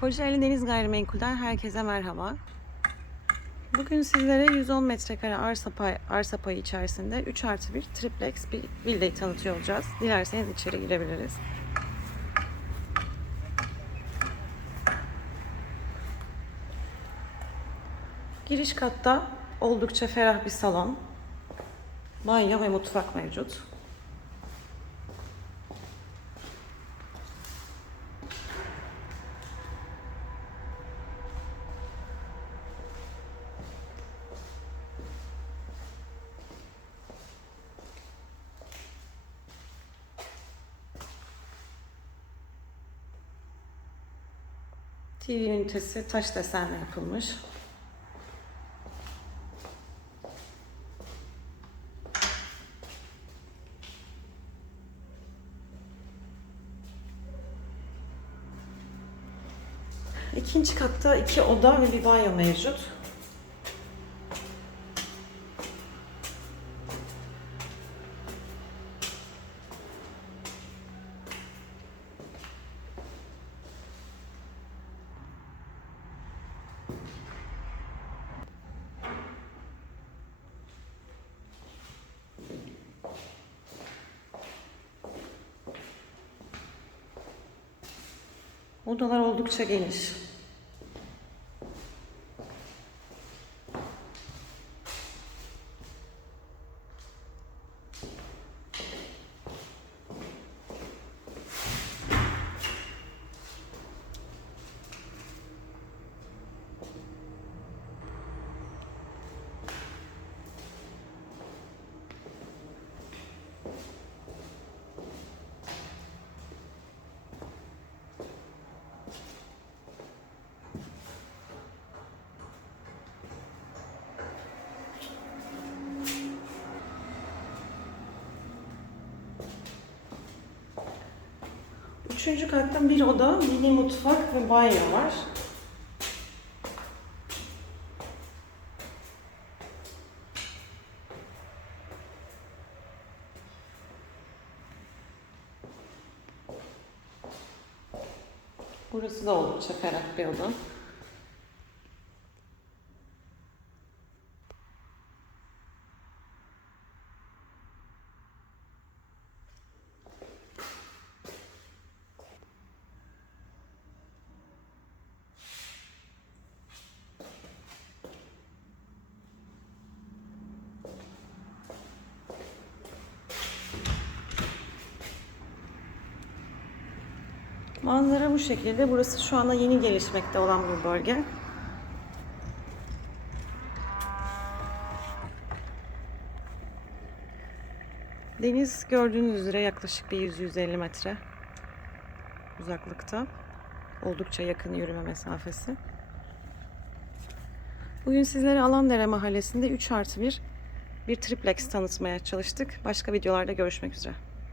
Kocaeli Deniz Gayrimenkul'den herkese merhaba. Bugün sizlere 110 metrekare arsa, pay, arsa payı içerisinde 3 artı 1 triplex bir villayı tanıtıyor olacağız. Dilerseniz içeri girebiliriz. Giriş katta oldukça ferah bir salon. Banyo ve mutfak mevcut. TV ünitesi taş desenle yapılmış. İkinci katta iki oda ve bir banyo mevcut. Odalar oldukça geniş. Üçüncü katta bir oda, mini mutfak ve banyo var. Burası da oldukça ferah bir oda. Manzara bu şekilde. Burası şu anda yeni gelişmekte olan bir bölge. Deniz gördüğünüz üzere yaklaşık bir 100-150 metre uzaklıkta. Oldukça yakın yürüme mesafesi. Bugün sizlere Alandere Mahallesi'nde 3 artı 1 bir triplex tanıtmaya çalıştık. Başka videolarda görüşmek üzere.